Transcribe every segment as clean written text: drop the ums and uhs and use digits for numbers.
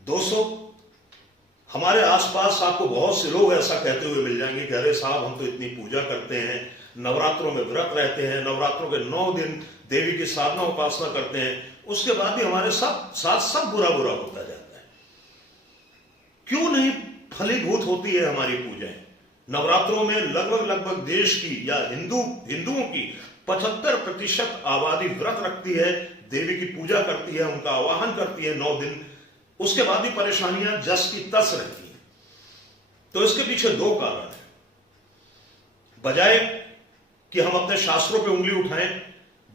दोस्तों, हमारे आसपास आपको बहुत से लोग ऐसा कहते हुए मिल जाएंगे कि अरे साहब, हम तो इतनी पूजा करते हैं, नवरात्रों में व्रत रहते हैं, नवरात्रों के 9 दिन देवी की साधना उपासना करते हैं, उसके बाद भी हमारे साथ सब बुरा बुरा होता जाता है। क्यों नहीं फलीभूत होती है हमारी पूजाएं? नवरात्रों में लगभग देश की या हिंदुओं की 75% आबादी व्रत रखती है, देवी की पूजा करती है, उनका आवाहन करती है 9 दिन। उसके बाद भी परेशानियां जस की तस रहती हैं। तो इसके पीछे 2 कारण हैं। बजाय कि हम अपने शास्त्रों पे उंगली उठाएं,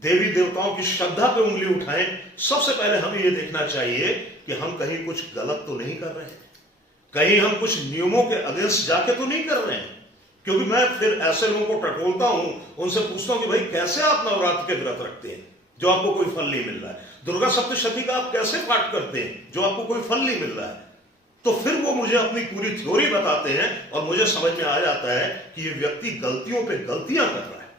देवी देवताओं की श्रद्धा पे उंगली उठाएं, सबसे पहले हमें यह देखना चाहिए कि हम कहीं कुछ गलत तो नहीं कर रहे हैं, कहीं हम कुछ नियमों के अगेंस्ट जाके तो नहीं कर रहे हैं। क्योंकि मैं फिर ऐसे लोगों को टटोलता हूं, उनसे पूछता हूं कि भाई कैसे आप नवरात्र के व्रत रखते हैं जो आपको कोई फल नहीं मिल रहा है? दुर्गा सप्तशती का आप कैसे पाठ करते हैं जो आपको कोई फल नहीं मिल रहा है? तो फिर वो मुझे अपनी पूरी थ्योरी बताते हैं और मुझे समझ में आ जाता है कि ये व्यक्ति गलतियों पे गलतियां कर रहा है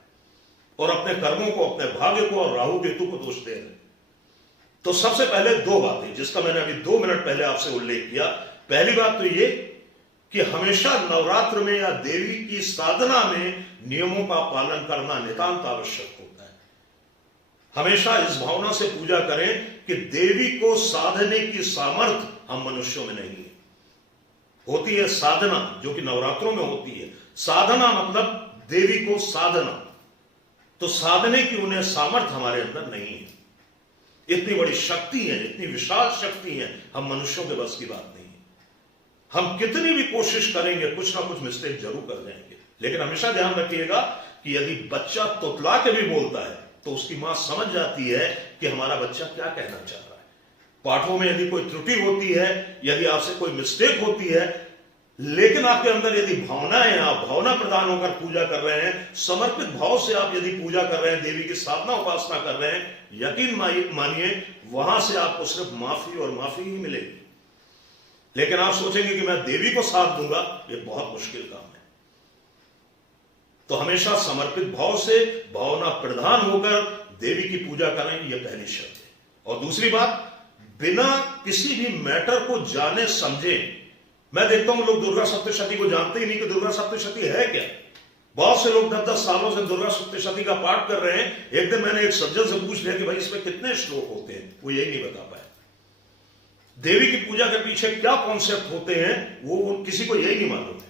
और अपने कर्मों को, अपने भाग्य को और राहु केतु को दोष दे रहे हैं। तो सबसे पहले 2 बातें जिसका मैंने अभी 2 मिनट पहले आपसे उल्लेख किया। पहली बात तो ये कि हमेशा नवरात्र में या देवी की साधना में नियमों का पालन करना नितांत आवश्यक होता है। हमेशा इस भावना से पूजा करें कि देवी को साधने की सामर्थ्य हम मनुष्यों में नहीं है। होती है साधना, जो कि नवरात्रों में होती है। साधना मतलब देवी को साधना, तो साधने की उन्हें सामर्थ्य हमारे अंदर नहीं है। इतनी बड़ी शक्ति है, इतनी विशाल शक्ति है, हम मनुष्यों के बस की बात नहीं है। हम कितनी भी कोशिश करेंगे, कुछ ना कुछ मिस्टेक जरूर कर जाएंगे। लेकिन हमेशा ध्यान रखिएगा कि यदि बच्चा तुतला के भी बोलता है तो उसकी मां समझ जाती है कि हमारा बच्चा क्या कहना चाह रहा है। पाठों में यदि कोई त्रुटि होती है, यदि आपसे कोई मिस्टेक होती है, लेकिन आपके अंदर यदि भावनाएं हैं, आप भावना प्रदान होकर पूजा कर रहे हैं, समर्पित भाव से आप यदि पूजा कर रहे हैं, देवी की साधना उपासना कर रहे हैं, यकीन मानिए वहां से आपको सिर्फ माफी और माफी ही मिलेगी। लेकिन आप सोचेंगे कि मैं देवी को साथ दूंगा, ये बहुत मुश्किल काम है। तो हमेशा समर्पित भाव से, भावना प्रधान होकर देवी की पूजा करें, यह पहली शर्त है। और दूसरी बात, बिना किसी भी मैटर को जाने समझे, मैं देखता हूं लोग दुर्गा सप्तशती को जानते ही नहीं कि दुर्गा सप्तशती है क्या। बहुत से लोग 10-10 सालों से दुर्गा सप्तशती का पाठ कर रहे हैं। एक दिन मैंने एक सज्जन से पूछ लिया कि भाई इसमें कितने श्लोक होते हैं, वो यही नहीं बता पाया। देवी की पूजा के पीछे क्या कॉन्सेप्ट होते हैं वो किसी को यही नहीं मालूम है।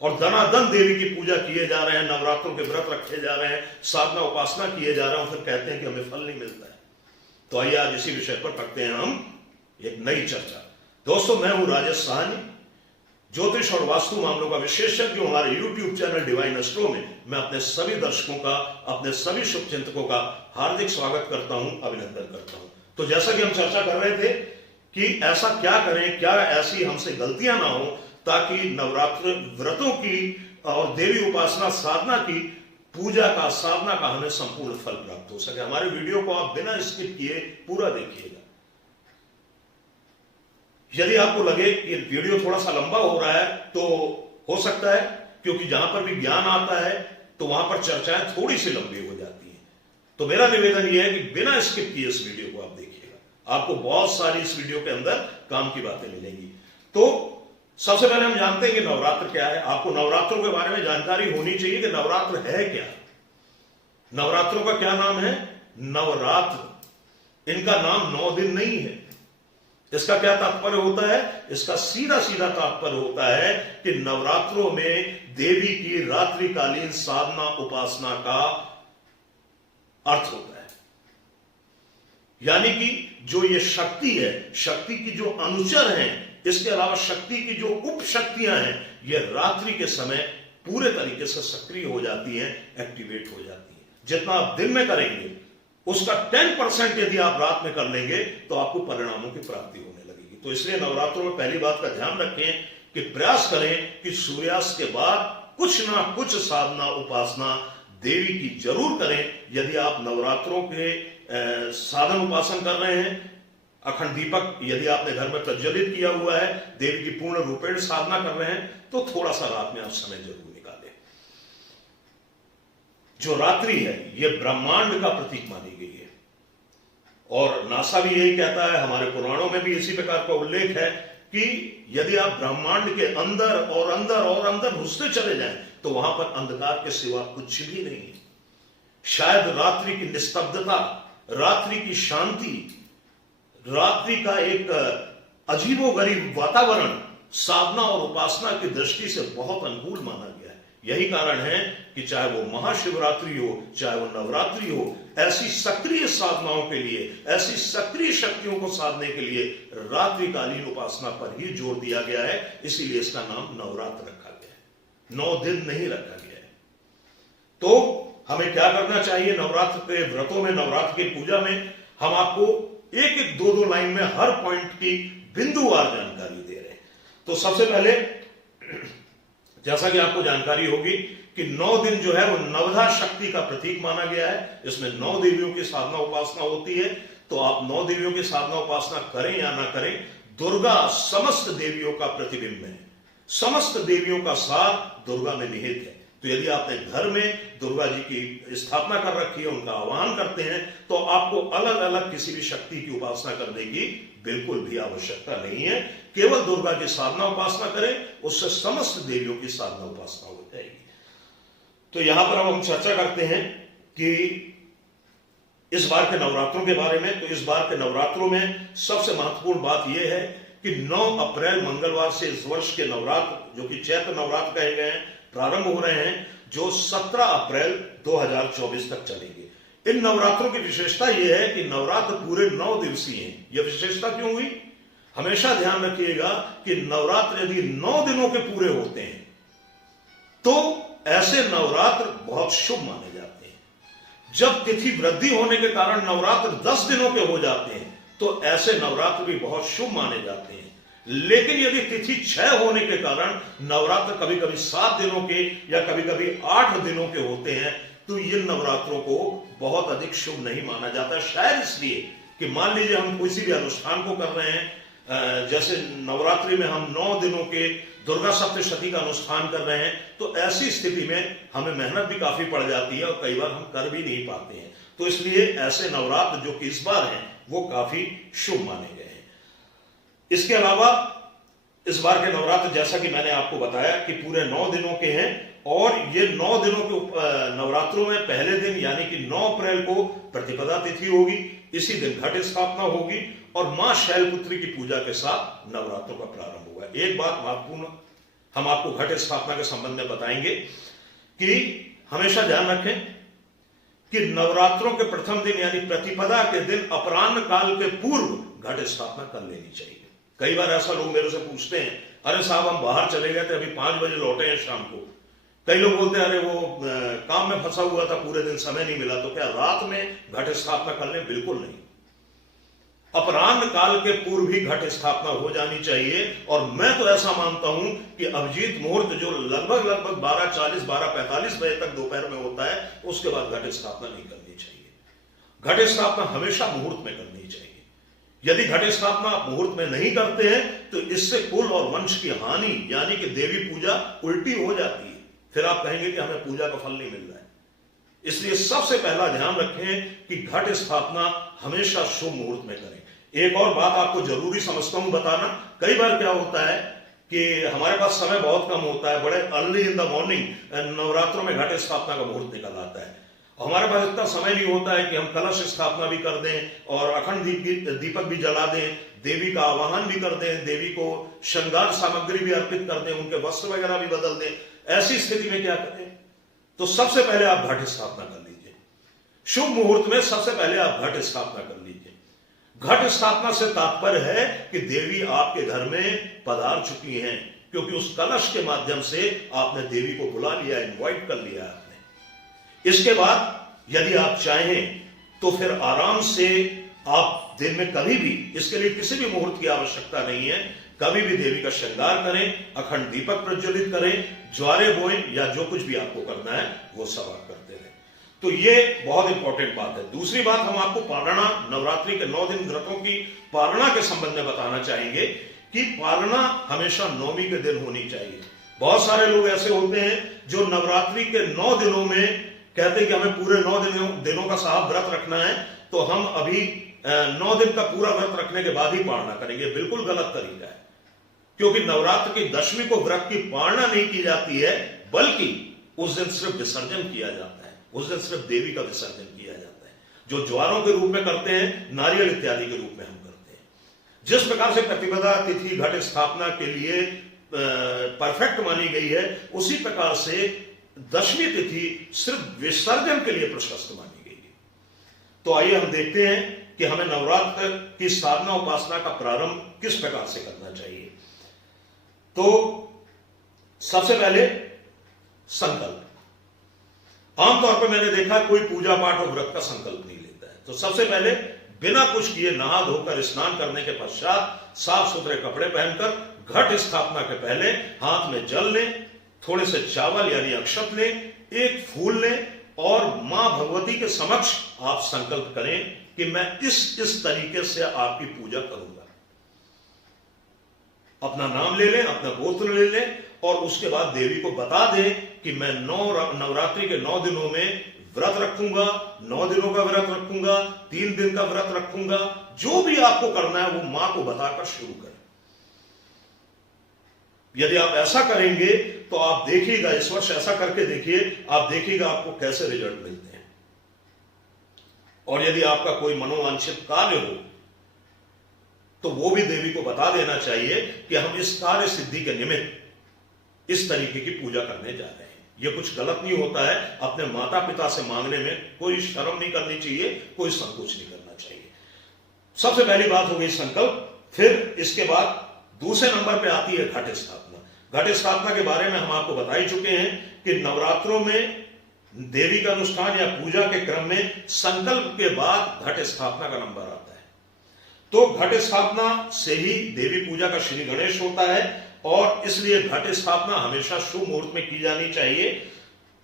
और दनादन देवी की पूजा किए जा रहे हैं, नवरात्रों के व्रत रखे जा रहे हैं, साधना उपासना किए जा रहे हैं, फिर कहते हैं कि हमें फल नहीं मिलता है। तो आइए आज इसी विषय पर रखते हैं हम एक नई चर्चा। दोस्तों, मैं हूं राजेश साहनी, ज्योतिष और वास्तु मामलों का विशेषज्ञ हूं। हमारे YouTube चैनल डिवाइन एस्ट्रो में मैं अपने सभी दर्शकों का, अपने सभी शुभचिंतकों का हार्दिक स्वागत करता हूं, अभिनंदन करता हूं। तो जैसा कि हम चर्चा कर रहे थे कि ऐसा क्या करें, क्या ऐसी हमसे गलतियां ना हो ताकि नवरात्र व्रतों की और देवी उपासना साधना की पूजा का, साधना का हमें संपूर्ण फल प्राप्त हो सके। हमारे वीडियो को आप बिना स्किप किए पूरा देखिएगा। यदि आपको लगे कि वीडियो थोड़ा सा लंबा हो रहा है तो हो सकता है, क्योंकि जहां पर भी ज्ञान आता है तो वहां पर चर्चाएं थोड़ी सी लंबी हो जाती हैं। तो मेरा निवेदन यह है कि बिना स्किप किए इस वीडियो को आप देखिएगा। आपको बहुत सारी इस वीडियो के अंदर काम की बातें मिलेंगी। तो सबसे पहले हम जानते हैं कि नवरात्र क्या है। आपको नवरात्रों के बारे में जानकारी होनी चाहिए कि नवरात्र है क्या। नवरात्रों का क्या नाम है? नवरात्र। इनका नाम 9 दिन नहीं है। इसका क्या तात्पर्य होता है? इसका सीधा सीधा तात्पर्य होता है कि नवरात्रों में देवी की रात्रिकालीन साधना उपासना का अर्थ होता है। यानी कि जो ये शक्ति है, शक्ति की जो अनुचर हैं, इसके अलावा शक्ति की जो उप शक्तियां हैं, ये रात्रि के समय पूरे तरीके से सक्रिय हो जाती हैं, एक्टिवेट हो जाती हैं। जितना आप दिन में करेंगे उसका 10% यदि आप रात में कर लेंगे तो आपको परिणामों की प्राप्ति होने लगेगी। तो इसलिए नवरात्रों में पहली बात का ध्यान रखें कि प्रयास करें कि सूर्यास्त के बाद कुछ ना कुछ साधना उपासना देवी की जरूर करें। यदि आप नवरात्रों के साधन उपासन कर रहे हैं, अखंड दीपक यदि आपने घर में प्रज्वलित किया हुआ है, देवी की पूर्ण रूपेण साधना कर रहे हैं, तो थोड़ा सा रात में आप समय जरूर निकालें। जो रात्रि है यह ब्रह्मांड का प्रतीक मानी गई है। और नासा भी यही कहता है, हमारे पुराणों में भी इसी प्रकार का उल्लेख है कि यदि आप ब्रह्मांड के अंदर और अंदर और अंदर घुसते चले जाएं तो वहां पर अंधकार के सिवा कुछ भी नहीं है। शायद रात्रि की निस्तब्धता, रात्रि की शांति, रात्रि का एक अजीबोगरीब वातावरण साधना और उपासना की दृष्टि से बहुत अनुकूल माना गया है। यही कारण है कि चाहे वो महाशिवरात्रि हो, चाहे वो नवरात्रि हो, ऐसी सक्रिय साधनाओं के लिए, ऐसी सक्रिय शक्तियों को साधने के लिए रात्रिकालीन उपासना पर ही जोर दिया गया है। इसीलिए इसका नाम नवरात्र रखा गया है, 9 दिन नहीं रखा गया है। तो हमें क्या करना चाहिए नवरात्र के व्रतों में, नवरात्र की पूजा में? हम आपको एक एक दो दो लाइन में हर पॉइंट की बिंदुवार जानकारी दे रहे हैं। तो सबसे पहले, जैसा कि आपको जानकारी होगी कि 9 दिन जो है वो नवधा शक्ति का प्रतीक माना गया है। इसमें 9 देवियों की साधना उपासना होती है। तो आप 9 देवियों की साधना उपासना करें या ना करें, दुर्गा समस्त देवियों का प्रतिबिंब है, समस्त देवियों का सार दुर्गा में निहित है। तो यदि आपने घर में दुर्गा जी की स्थापना कर रखी है, उनका आह्वान करते हैं, तो आपको अलग अलग किसी भी शक्ति की उपासना करने की बिल्कुल भी आवश्यकता नहीं है। केवल दुर्गा की साधना उपासना करें, उससे समस्त देवियों की साधना उपासना हो जाएगी। तो यहां पर अब हम चर्चा करते हैं कि इस बार के नवरात्रों के बारे में। तो इस बार के नवरात्रों में सबसे महत्वपूर्ण बात यह है कि 9 अप्रैल मंगलवार से इस वर्ष के नवरात्र, जो कि चैत्र नवरात्र कहे गए हैं, प्रारंभ हो रहे हैं, जो 17 अप्रैल 2024 तक चलेंगे। इन नवरात्रों की विशेषता यह है कि नवरात्र पूरे 9 दिवसीय हैं। यह विशेषता क्यों हुई? हमेशा ध्यान रखिएगा कि नवरात्र यदि 9 दिनों के पूरे होते हैं तो ऐसे नवरात्र बहुत शुभ माने जाते हैं। जब तिथि वृद्धि होने के कारण नवरात्र 10 दिनों के हो जाते हैं तो ऐसे नवरात्र भी बहुत शुभ माने जाते हैं। लेकिन यदि तिथि क्षय होने के कारण नवरात्र कभी कभी 7 दिनों के या कभी कभी 8 दिनों के होते हैं तो इन नवरात्रों को बहुत अधिक शुभ नहीं माना जाता। शायद इसलिए कि मान लीजिए हम किसी भी अनुष्ठान को कर रहे हैं, जैसे नवरात्रि में हम 9 दिनों के दुर्गा सप्तशती का अनुष्ठान कर रहे हैं, तो ऐसी स्थिति में हमें मेहनत भी काफी पड़ जाती है और कई बार हम कर भी नहीं पाते हैं। तो इसलिए ऐसे नवरात्र जो कि इस बार हैं वो काफी शुभ माने गए हैं। इसके अलावा इस बार के नवरात्र, जैसा कि मैंने आपको बताया कि पूरे 9 दिनों के हैं, और ये 9 दिनों के नवरात्रों में पहले दिन यानी कि 9 अप्रैल को प्रतिपदा तिथि होगी। इसी दिन घट स्थापना होगी और मां शैलपुत्री की पूजा के साथ नवरात्रों का प्रारंभ होगा। एक बात महत्वपूर्ण हम आपको घट स्थापना के संबंध में बताएंगे कि हमेशा ध्यान रखें कि नवरात्रों के प्रथम दिन यानी प्रतिपदा के दिन अपराह्न काल के पूर्व घट स्थापना कर लेनी चाहिए। कई बार ऐसा लोग मेरे से पूछते हैं, अरे साहब हम बाहर चले गए थे, अभी 5 बजे लौटे हैं शाम को। कई लोग बोलते हैं अरे वो काम में फंसा हुआ था, पूरे दिन समय नहीं मिला। तो क्या रात में घट स्थापना कर लें? बिल्कुल नहीं। अपराह्न काल के पूर्व ही घट स्थापना हो जानी चाहिए। और मैं तो ऐसा मानता हूं कि अभिजीत मुहूर्त जो लगभग 12:40 12:45 बजे तक दोपहर में होता है, उसके बाद घट स्थापना नहीं करनी चाहिए। घट स्थापना हमेशा मुहूर्त में करनी चाहिए। यदि घट स्थापना आप मुहूर्त में नहीं करते हैं तो इससे कुल और वंश की हानि यानी कि देवी पूजा उल्टी हो जाती है। फिर आप कहेंगे कि हमें पूजा का फल नहीं मिल रहा है। इसलिए सबसे पहला ध्यान रखें कि घट स्थापना हमेशा शुभ मुहूर्त में करें। एक और बात आपको जरूरी समझता हूं बताना, कई बार क्या होता है कि हमारे पास समय बहुत कम होता है, बड़े अर्ली इन द मॉर्निंग नवरात्रों में घट स्थापना का मुहूर्त निकल आता है। हमारे पास इतना समय नहीं होता है कि हम कलश स्थापना भी कर दें और अखंड दीपक भी जला दें, देवी का आवाहन भी कर दें, देवी को श्रृंगार सामग्री भी अर्पित कर दें, उनके वस्त्र वगैरह भी बदल दें। ऐसी स्थिति में क्या करें? तो सबसे पहले आप घट स्थापना कर लीजिए। शुभ मुहूर्त में सबसे पहले आप घट स्थापना कर लीजिए। घट स्थापना से तात्पर्य है कि देवी आपके घर में पधार चुकी हैं, क्योंकि उस कलश के माध्यम से आपने देवी को बुला लिया, इनवाइट कर लिया आपने। इसके बाद यदि आप चाहें तो फिर आराम से आप दिन में कभी भी, इसके लिए किसी भी मुहूर्त की आवश्यकता नहीं है, कभी भी देवी का श्रृंगार करें, अखंड दीपक प्रज्वलित करें, ज्वारे बोएं या जो कुछ भी आपको करना है वो सब आप करते रहें। तो ये बहुत इंपॉर्टेंट बात है। दूसरी बात, हम आपको पारणा, नवरात्रि के 9 दिन व्रतों की पारणा के संबंध में बताना चाहेंगे कि पारणा हमेशा 9वीं के दिन होनी चाहिए। बहुत सारे लोग ऐसे होते हैं जो नवरात्रि के 9 दिनों में कहते हैं कि हमें पूरे 9 दिनों का साहब व्रत रखना है, तो हम अभी 9 दिन का पूरा व्रत रखने के बाद ही पारणा करेंगे, बिल्कुल गलत तरीका है। क्योंकि नवरात्र की दशमी को व्रत की पारणा नहीं की जाती है, बल्कि उस दिन सिर्फ विसर्जन किया जाता है। उस दिन सिर्फ देवी का विसर्जन किया जाता है, जो ज्वारों के रूप में करते हैं, नारियल इत्यादि के रूप में हम करते हैं। जिस प्रकार से प्रतिपदा तिथि घट स्थापना के लिए परफेक्ट मानी गई है, उसी प्रकार से दशमी तिथि सिर्फ विसर्जन के लिए प्रशस्त मानी गई है। तो आइए हम देखते हैं कि हमें नवरात्र की साधना उपासना का प्रारंभ किस प्रकार से करना चाहिए। तो सबसे पहले संकल्प। आमतौर पर मैंने देखा कोई पूजा पाठ और व्रत का संकल्प नहीं लेता है। तो सबसे पहले बिना कुछ किए नहा धोकर स्नान करने के पश्चात साफ सुथरे कपड़े पहनकर घट स्थापना के पहले हाथ में जल लें, थोड़े से चावल यानी अक्षत लें, एक फूल लें और मां भगवती के समक्ष आप संकल्प करें कि मैं इस तरीके से आपकी पूजा करूंगा। अपना नाम ले लें, अपना गोत्र ले लें और उसके बाद देवी को बता दें कि मैं नवरात्रि के 9 दिनों में व्रत रखूंगा, 9 दिनों का व्रत रखूंगा, 3 दिन का व्रत रखूंगा। जो भी आपको करना है वो मां को बताकर शुरू करें। यदि आप ऐसा करेंगे तो आप देखिएगा, इस वर्ष ऐसा करके देखिए, आप देखिएगा आपको कैसे रिजल्ट मिलते हैं। और यदि आपका कोई मनोवांछित कार्य हो तो वो भी देवी को बता देना चाहिए कि हम इस कार्य सिद्धि के निमित्त इस तरीके की पूजा करने जा रहे हैं। ये कुछ गलत नहीं होता है। अपने माता पिता से मांगने में कोई शर्म नहीं करनी चाहिए, कोई संकोच नहीं करना चाहिए। सबसे पहली बात हो गई संकल्प। फिर इसके बाद दूसरे नंबर पे आती है घट स्थापना। घट स्थापना के बारे में हम आपको बता ही चुके हैं कि नवरात्रों में देवी का अनुष्ठान या पूजा के क्रम में संकल्प के बाद घट स्थापना का नंबर आता है। तो घट स्थापना से ही देवी पूजा का श्री गणेश होता है और इसलिए घट स्थापना हमेशा शुभ मुहूर्त में की जानी चाहिए।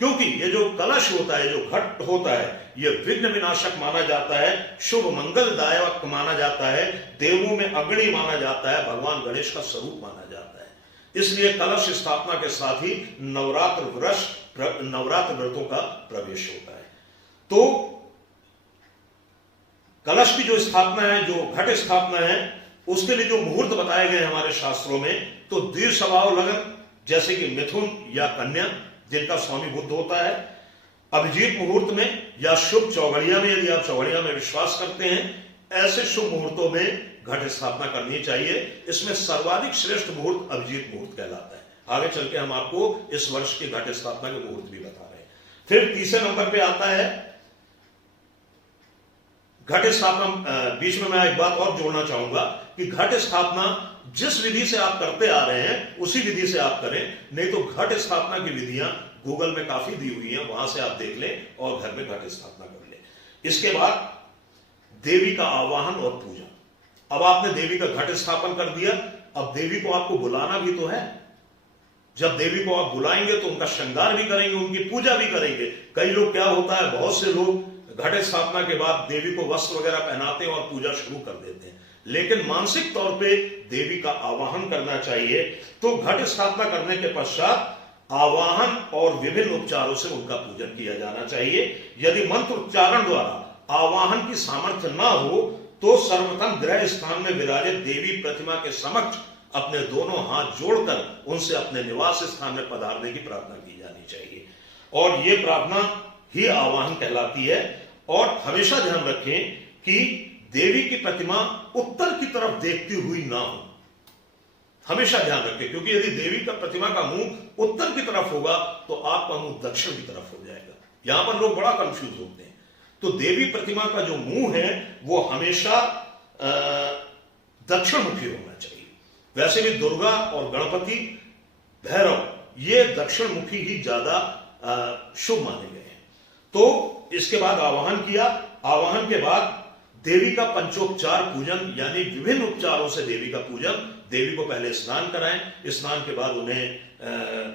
क्योंकि ये जो कलश होता है, जो घट होता है, ये विघ्न विनाशक माना जाता है, शुभ मंगलदायक माना जाता है, देवों में अग्रणी माना जाता है, भगवान गणेश का स्वरूप माना जाता है। इसलिए कलश स्थापना के साथ ही नवरात्र व्रतों का प्रवेश होता है। तो कलश की जो स्थापना है, जो घट स्थापना है, उसके लिए जो मुहूर्त बताए गए हमारे शास्त्रों में, तो दीर्घ स्वभाव लगन जैसे कि मिथुन या कन्या जिनका स्वामी बुध होता है, अभिजीत मुहूर्त में या शुभ चौघड़िया में, यदि आप चौघड़िया में विश्वास करते हैं, ऐसे शुभ मुहूर्तों में घट स्थापना करनी चाहिए। इसमें सर्वाधिक श्रेष्ठ मुहूर्त अभिजीत मुहूर्त कहलाता है। आगे चल के हम आपको इस वर्ष की घट स्थापना के मुहूर्त भी बता रहे हैं। फिर तीसरे नंबर पे आता है घट स्थापना। बीच में मैं एक बात और जोड़ना चाहूंगा कि घट स्थापना जिस विधि से आप करते आ रहे हैं उसी विधि से आप करें, नहीं तो घट स्थापना की विधियां गूगल में काफी दी हुई हैं, वहां से आप देख लें और घर में घट स्थापना कर लें। इसके बाद देवी का आवाहन और पूजा। अब आपने देवी का घट स्थापन कर दिया, अब देवी को आपको बुलाना भी तो है। जब देवी को आप बुलाएंगे तो उनका श्रृंगार भी करेंगे, उनकी पूजा भी करेंगे। कई लोग क्या होता है, बहुत से लोग घट स्थापना के बाद देवी को वस्त्र वगैरह पहनाते हैं और पूजा शुरू कर देते हैं, लेकिन मानसिक तौर पे देवी का आवाहन करना चाहिए। तो घट स्थापना करने के पश्चात आवाहन और विभिन्न उपचारों से उनका पूजन किया जाना चाहिए। यदि मंत्र उच्चारण द्वारा आवाहन की सामर्थ्य ना हो तो सर्वप्रथम ग्रह स्थान में विराजित देवी प्रतिमा के समक्ष अपने दोनों हाथ जोड़कर उनसे अपने निवास स्थान में पधारने की प्रार्थना की जानी चाहिए, और यह प्रार्थना ही आवाहन कहलाती है। और हमेशा ध्यान रखें कि देवी की प्रतिमा उत्तर की तरफ देखती हुई ना हो। हमेशा ध्यान रखें, क्योंकि यदि देवी का प्रतिमा का मुंह उत्तर की तरफ होगा तो आपका मुंह दक्षिण की तरफ हो जाएगा। यहां पर लोग बड़ा कंफ्यूज होते हैं। तो देवी प्रतिमा का जो मुंह है वो हमेशा दक्षिण मुखी होना चाहिए। वैसे भी दुर्गा और गणपति, भैरव, ये दक्षिण मुखी ही ज्यादा शुभ माने गए हैं। तो इसके बाद आवाहन किया। आवाहन के बाद देवी का पंचोपचार पूजन, यानी विभिन्न उपचारों से देवी का पूजन। देवी को पहले स्नान कराएं, स्नान के बाद उन्हें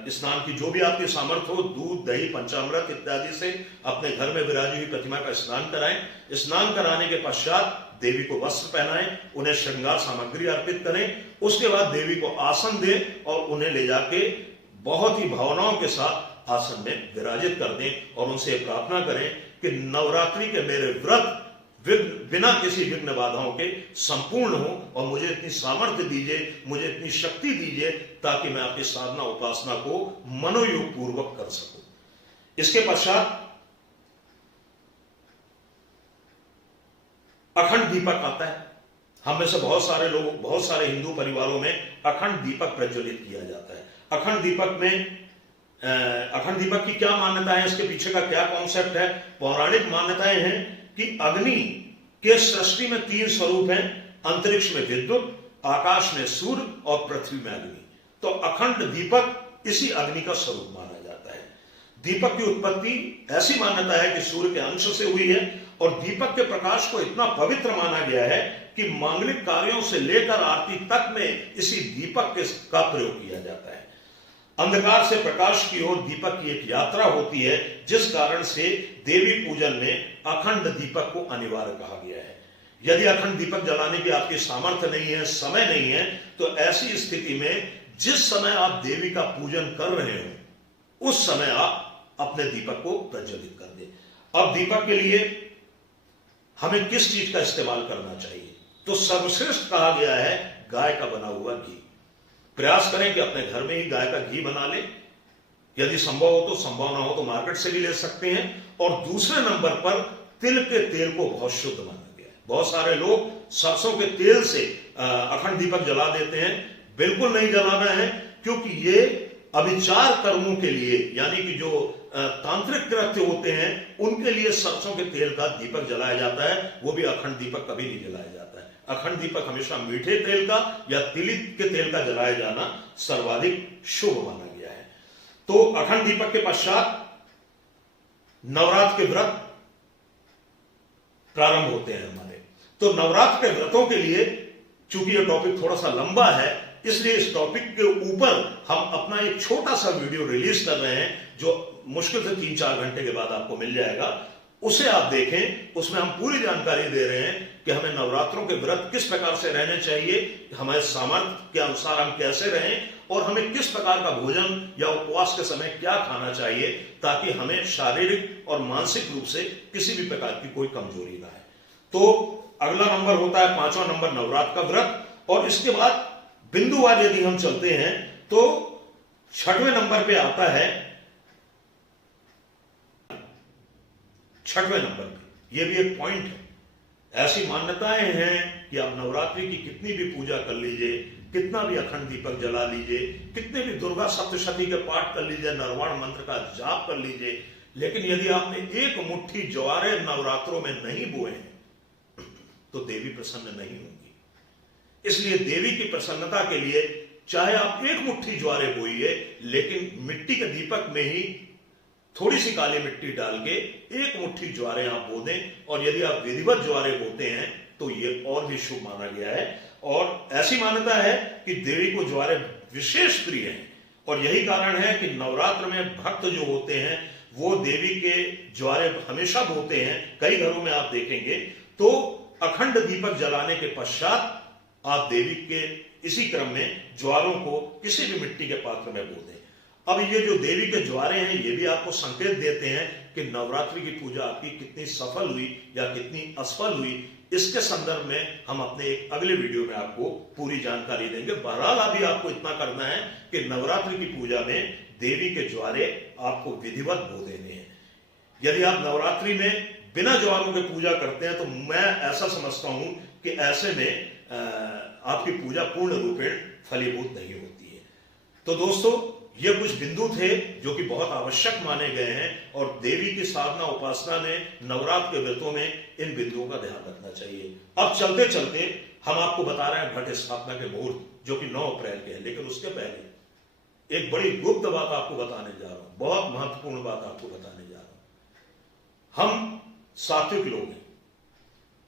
स्नान की जो भी आपकी सामर्थ्य हो, दूध, दही, पंचामृत इत्यादि से अपने घर में विराजी हुई प्रतिमा का स्नान कराएं। स्नान कराने के पश्चात देवी को वस्त्र पहनाएं, उन्हें श्रृंगार सामग्री अर्पित करें। उसके बाद देवी को आसन दें और उन्हें ले जाके बहुत ही भावनाओं के साथ आसन में विराजित कर दें और उनसे प्रार्थना करें कि नवरात्रि के मेरे व्रत बिना किसी विघ्न बाधाओं के संपूर्ण हो, और मुझे इतनी सामर्थ्य दीजिए, मुझे इतनी शक्ति दीजिए ताकि मैं आपकी साधना उपासना को मनोयोग पूर्वक कर सकूं। इसके पश्चात अखंड दीपक आता है। हम में से बहुत सारे लोग, बहुत सारे हिंदू परिवारों में अखंड दीपक प्रज्वलित किया जाता है। अखंड दीपक की क्या मान्यता है, इसके पीछे का क्या कॉन्सेप्ट है? पौराणिक मान्यताएं हैं कि अग्नि के सृष्टि में 3 स्वरूप हैं, अंतरिक्ष में विद्युत, आकाश में सूर्य और पृथ्वी में अग्नि। तो अखंड दीपक इसी अग्नि का स्वरूप माना जाता है। दीपक की उत्पत्ति ऐसी मान्यता है कि सूर्य के अंश से हुई है, और दीपक के प्रकाश को इतना पवित्र माना गया है कि मांगलिक कार्यों से लेकर आरती तक में इसी दीपक का प्रयोग किया जाता है। अंधकार से प्रकाश की ओर दीपक की एक यात्रा होती है, जिस कारण से देवी पूजन में अखंड दीपक को अनिवार्य कहा गया है। यदि अखंड दीपक जलाने की आपकी सामर्थ्य नहीं है, समय नहीं है, तो ऐसी स्थिति में जिस समय आप देवी का पूजन कर रहे हो उस समय आप अपने दीपक को प्रज्वलित कर दें। अब दीपक के लिए हमें किस चीज का इस्तेमाल करना चाहिए? तो सर्वश्रेष्ठ कहा गया है गाय का बना हुआ घी। प्रयास करें कि अपने घर में ही गाय का घी बना लें। यदि संभव हो तो, संभव ना हो तो मार्केट से भी ले सकते हैं। और दूसरे नंबर पर तिल के तेल को बहुत शुद्ध माना गया है। बहुत सारे लोग सरसों के तेल से अखंड दीपक जला देते हैं। बिल्कुल नहीं जलाना है, क्योंकि ये अभिचार कर्मों के लिए, यानी कि जो तांत्रिक कृत्य होते हैं उनके लिए सरसों के तेल का दीपक जलाया जाता है। वो भी अखंड दीपक कभी नहीं जलाया जाता है। अखंड दीपक हमेशा मीठे तेल का या तिलित के तेल का जलाया जाना सर्वाधिक शुभ माना गया है। तो अखंड दीपक के पश्चात नवरात्र के व्रत प्रारंभ होते हैं हमारे। तो नवरात्र के व्रतों के लिए, चूंकि यह टॉपिक थोड़ा सा लंबा है, इसलिए इस टॉपिक के ऊपर हम अपना एक छोटा सा वीडियो रिलीज कर रहे हैं, जो मुश्किल से 3-4 घंटे के बाद आपको मिल जाएगा। उसे आप देखें। उसमें हम पूरी जानकारी दे रहे हैं कि हमें नवरात्रों के व्रत किस प्रकार से रहने चाहिए, हमारे सामर्थ्य के अनुसार हम कैसे रहें, और हमें किस प्रकार का भोजन या उपवास के समय क्या खाना चाहिए, ताकि हमें शारीरिक और मानसिक रूप से किसी भी प्रकार की कोई कमजोरी ना आए। तो अगला नंबर होता है 5वां नंबर नवरात्र का व्रत। और इसके बाद बिंदुवार यदि हम चलते हैं तो 6वें नंबर पे आता है, 6वें नंबर पे, यह भी एक पॉइंट है। ऐसी मान्यताएं हैं कि आप नवरात्रि की कितनी भी पूजा कर लीजिए, कितना भी अखंड दीपक जला लीजिए, कितने भी दुर्गा सप्तशती के पाठ कर लीजिए, नरवाण मंत्र का जाप कर लीजिए, लेकिन यदि आपने एक मुट्ठी ज्वारे नवरात्रों में नहीं बोए तो देवी प्रसन्न नहीं होंगी। इसलिए देवी की प्रसन्नता के लिए चाहे आप एक मुट्ठी ज्वारे बोइए, लेकिन मिट्टी के दीपक में ही थोड़ी सी काली मिट्टी डाल के एक मुट्ठी ज्वारे आप बो दें। और यदि आप विधिवत ज्वारे बोते हैं तो ये और भी शुभ माना गया है। और ऐसी मान्यता है कि देवी को ज्वारे विशेष प्रिय हैं, और यही कारण है कि नवरात्र में भक्त जो होते हैं वो देवी के ज्वारे हमेशा बोते हैं। कई घरों में आप देखेंगे तो अखंड दीपक जलाने के पश्चात आप देवी के इसी क्रम में ज्वारों को किसी भी मिट्टी के पात्र में बो दें। अब ये जो देवी के ज्वारे हैं, ये भी आपको संकेत देते हैं कि नवरात्रि की पूजा आपकी कितनी सफल हुई या कितनी असफल हुई। इसके संदर्भ में हम अपने एक अगले वीडियो में आपको पूरी जानकारी देंगे। बहरहाल अभी आपको इतना करना है कि नवरात्रि की पूजा में देवी के ज्वारे आपको विधिवत बो देने हैं। यदि आप नवरात्रि में बिना ज्वारों के पूजा करते हैं तो मैं ऐसा समझता हूं कि ऐसे में आपकी पूजा पूर्ण रूपेण फलीभूत नहीं होती है। तो दोस्तों, ये कुछ बिंदु थे जो कि बहुत आवश्यक माने गए हैं, और देवी की साधना उपासना में, नवरात्र के व्रतों में इन बिंदुओं का ध्यान रखना चाहिए। अब चलते चलते हम आपको बता रहे हैं घट स्थापना के मुहूर्त, जो कि 9 अप्रैल के हैं। लेकिन उसके पहले एक बड़ी गुप्त बात आपको बताने जा रहा हूं, बहुत महत्वपूर्ण बात आपको बताने जा रहा हूं। हम सात्विक लोग हैं,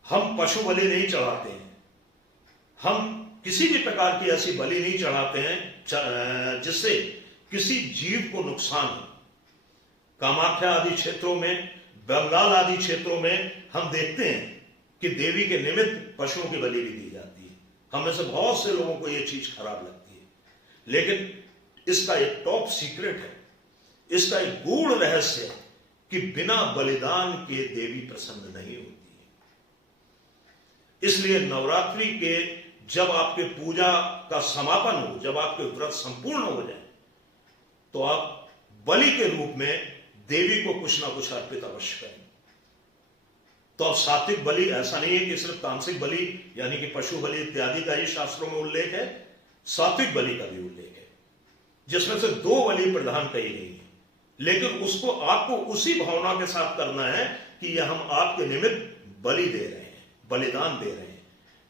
हम पशु बलि नहीं चढ़ाते हैं, हम किसी भी प्रकार की ऐसी बलि नहीं चढ़ाते हैं जिससे किसी जीव को नुकसान हो। कामाख्या आदि क्षेत्रों में, बंगाल आदि क्षेत्रों में हम देखते हैं कि देवी के निमित्त पशुओं की बलि भी दी जाती है। हम में से बहुत से लोगों को यह चीज खराब लगती है, लेकिन इसका एक टॉप सीक्रेट है, इसका एक गूढ़ रहस्य है कि बिना बलिदान के देवी प्रसन्न नहीं होती है। इसलिए नवरात्रि के जब आपके पूजा का समापन हो, जब आपके व्रत संपूर्ण हो जाए, तो आप बलि के रूप में देवी को कुछ ना कुछ अर्पित अवश्य करें। तो अब सात्विक बलि ऐसा नहीं है कि सिर्फ तामसिक बलि यानी कि पशु बलि इत्यादि का ही शास्त्रों में उल्लेख है, सात्विक बलि का भी उल्लेख है, जिसमें से 2 बलि प्रधान कही गई है। लेकिन उसको आपको उसी भावना के साथ करना है कि यह हम आपके निमित्त बलि दे रहे हैं, बलिदान दे रहे हैं।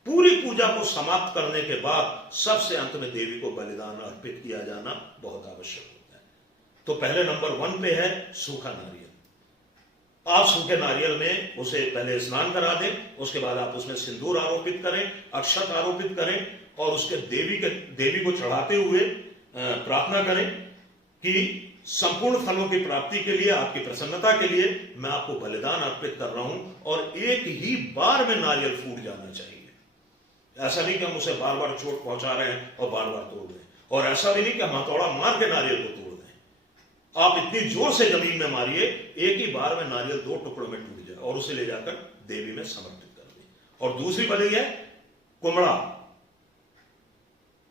पूरी पूजा को समाप्त करने के बाद सबसे अंत में देवी को बलिदान अर्पित किया जाना बहुत आवश्यक होता है। तो पहले नंबर 1 पे है सूखा नारियल। आप सूखे नारियल में उसे पहले स्नान करा दें, उसके बाद आप उसमें सिंदूर आरोपित करें, अक्षत आरोपित करें और उसके देवी को चढ़ाते हुए प्रार्थना करें कि संपूर्ण फलों की प्राप्ति के लिए, आपकी प्रसन्नता के लिए मैं आपको बलिदान अर्पित कर रहा हूं। और एक ही बार में नारियल फूट जाना चाहिए। ऐसा नहीं कि हम उसे बार बार चोट पहुंचा रहे हैं और बार बार तोड़ रहे हैं, और ऐसा भी नहीं कि हम हथौड़ा मार के नारियल को तोड़ दें। आप इतनी जोर से जमीन में मारिए, एक ही बार में नारियल 2 टुकड़ों में टूट जाए और उसे ले जाकर देवी में समर्पित कर दें। और दूसरी बलि है कुमड़ा।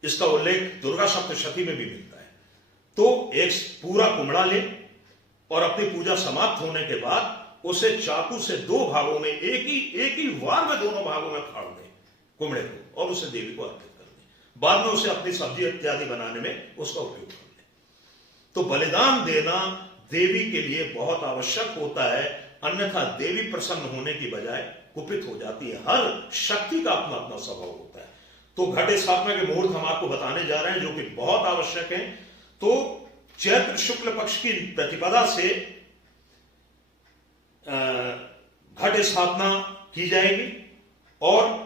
इसका उल्लेख दुर्गा सप्तशती में भी मिलता है। तो एक पूरा कुमड़ा ले और अपनी पूजा समाप्त होने के बाद उसे चाकू से 2 भागों में एक ही वार में दोनों भागों में फाड़ दें कुमड़े को, और उसे देवी को अर्पित कर दें। बाद में उसे अपनी सब्जी इत्यादि बनाने में उसका उपयोग कर लें। तो बलिदान देना देवी के लिए बहुत आवश्यक होता है, अन्यथा देवी प्रसन्न होने की बजाय कुपित हो जाती है। हर शक्ति का अपना अपना स्वभाव होता है। तो घट स्थापना के मुहूर्त हम आपको बताने जा रहे हैं जो कि बहुत आवश्यक है। तो चैत्र शुक्ल पक्ष की प्रतिपदा से घट स्थापना की जाएगी। और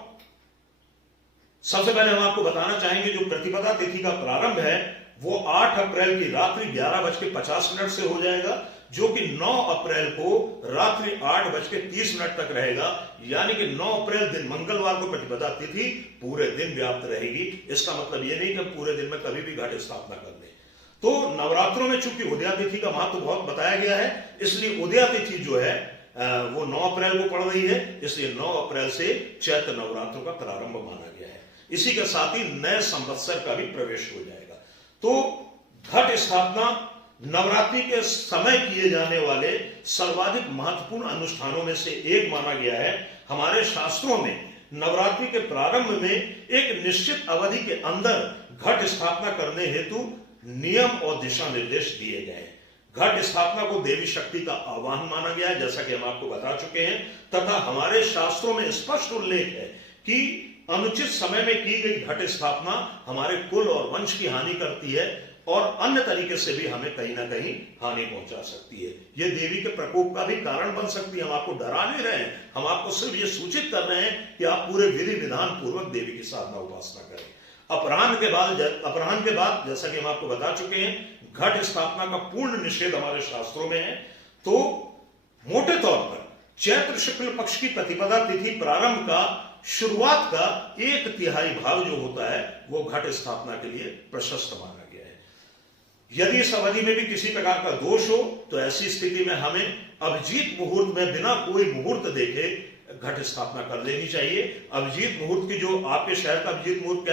सबसे पहले हम आपको बताना चाहेंगे जो प्रतिपदा तिथि का प्रारंभ है वो 8 अप्रैल की रात्रि 11:50 से हो जाएगा, जो कि 9 अप्रैल को रात्रि 8:30 तक रहेगा। यानी कि 9 अप्रैल दिन मंगलवार को प्रतिपदा तिथि पूरे दिन व्याप्त रहेगी। इसका मतलब यह नहीं कि हम पूरे दिन में कभी भी घट स्थापना कर लें। तो नवरात्रों में चूंकि उदया तिथि का महत्व बहुत बताया गया है, इसलिए उदया तिथि जो है वो 9 अप्रैल को पड़ रही है, इसलिए 9 अप्रैल से चैत्र नवरात्रों का प्रारंभ माना गया है। इसी के साथ ही नए संवत्सर का भी प्रवेश हो जाएगा। तो घट स्थापना नवरात्रि के समय किए जाने वाले सर्वाधिक महत्वपूर्ण अनुष्ठानों में से एक माना गया है। हमारे शास्त्रों में नवरात्रि के प्रारंभ में एक निश्चित अवधि के अंदर घट स्थापना करने हेतु नियम और दिशा निर्देश दिए गए। घट स्थापना को देवी शक्ति का आह्वान माना गया है, जैसा कि हम आपको बता चुके हैं, तथा हमारे शास्त्रों में स्पष्ट उल्लेख है कि अनुचित समय में की गई घट स्थापना हमारे कुल और वंश की हानि करती है और अन्य तरीके से भी हमें कहीं ना कहीं हानि पहुंचा सकती है। यह देवी के प्रकोप का भी कारण बन सकती है। हम आपको डरा नहीं रहे हैं, हम आपको सिर्फ ये सूचित कर रहे हैं कि आप पूरे विधि विधान पूर्वक देवी की साधना उपासना करें। अपराह्न के बाद जैसा कि हम आपको बता चुके हैं, घट स्थापना का पूर्ण निषेध हमारे शास्त्रों में है। तो मोटे तौर पर चैत्र शुक्ल पक्ष की प्रतिपदा तिथि प्रारंभ का शुरुआत का 1/3 भाग जो होता है वो घट स्थापना के लिए प्रशस्त माना गया है। यदि इस अवधि में भी किसी प्रकार का दोष हो तो ऐसी स्थिति में हमें अभिजीत मुहूर्त में बिना कोई मुहूर्त देखे घट स्थापना कर लेनी चाहिए। अभिजीत मुहूर्त की जो आपके शहर का अभिजीत मुहूर्त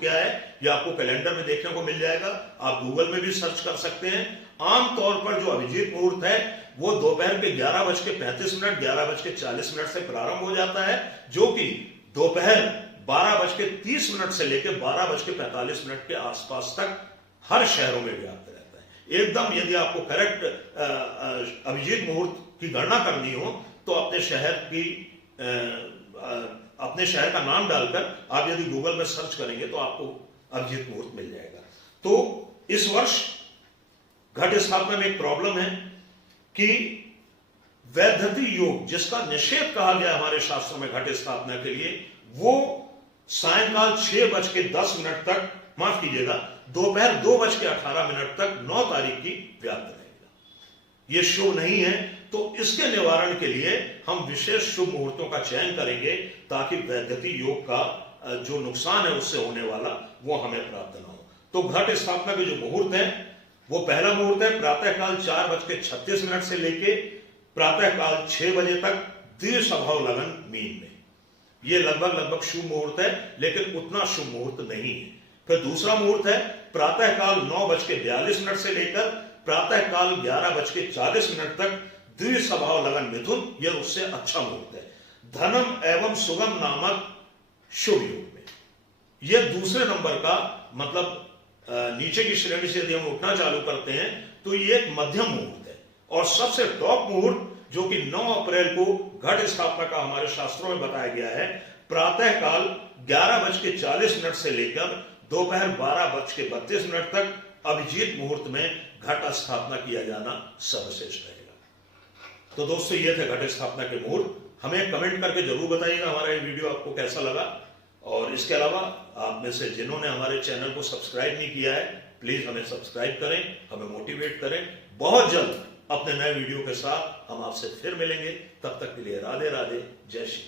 क्या है ये आपको कैलेंडर में देखने को मिल जाएगा। आप गूगल में भी सर्च कर सकते हैं। आमतौर पर जो अभिजीत मुहूर्त है वो दोपहर के 11:35 11:40 से प्रारंभ हो जाता है, जो कि दोपहर 12:30 से लेकर 12:45 के आसपास तक हर शहरों में व्याप्त रहता है। एकदम यदि आपको करेक्ट अभिजीत मुहूर्त की गणना करनी हो तो अपने शहर का नाम डालकर आप यदि गूगल में सर्च करेंगे तो आपको अभिजीत मुहूर्त मिल जाएगा। तो इस वर्ष घट स्थापना में एक प्रॉब्लम है कि वैधति योग जिसका निषेध कहा गया हमारे शास्त्रों में घट स्थापना के लिए, वो सायंकाल 6:10 तक, माफ कीजिएगा, दोपहर 2:18 तक 9 तारीख की व्याप्त रहेगा। यह शुभ नहीं है। तो इसके निवारण के लिए हम विशेष शुभ मुहूर्तों का चयन करेंगे ताकि वैधति योग का जो नुकसान है उससे होने वाला वो हमें प्राप्त न हो। तो घट स्थापना के जो मुहूर्त है वो पहला मुहूर्त है प्रातःकाल 4:36 से लेके प्रातःकाल 6 बजे तक द्विसभाव लगन मीन में। ये लगभग शुभ मुहूर्त है, लेकिन उतना शुभ मुहूर्त नहीं है। फिर दूसरा मुहूर्त है प्रातःकाल 9:42 से लेकर प्रातःकाल 11:40 तक द्विस्वभाव लगन मिथुन, यह उससे अच्छा मुहूर्त है। धनम एवं सुगम नामक शुभ योग में यह दूसरे नंबर का, मतलब नीचे की श्रेणी से यदि हम उठना चालू करते हैं तो ये एक मध्यम मुहूर्त है। और सबसे टॉप मुहूर्त जो कि 9 अप्रैल को घट स्थापना का हमारे शास्त्रों में बताया गया है, प्रातःकाल 11:40 से लेकर दोपहर 12:32 तक अभिजीत मुहूर्त में घट स्थापना किया जाना सर्वश्रेष्ठ रहेगा। तो दोस्तों ये थे घट स्थापना के मुहूर्त। हमें कमेंट करके जरूर बताइएगा हमारा ये वीडियो आपको कैसा लगा। और इसके अलावा आप में से जिन्होंने हमारे चैनल को सब्सक्राइब नहीं किया है, प्लीज हमें सब्सक्राइब करें, हमें मोटिवेट करें। बहुत जल्द अपने नए वीडियो के साथ हम आपसे फिर मिलेंगे। तब तक के लिए राधे राधे, जय श्री।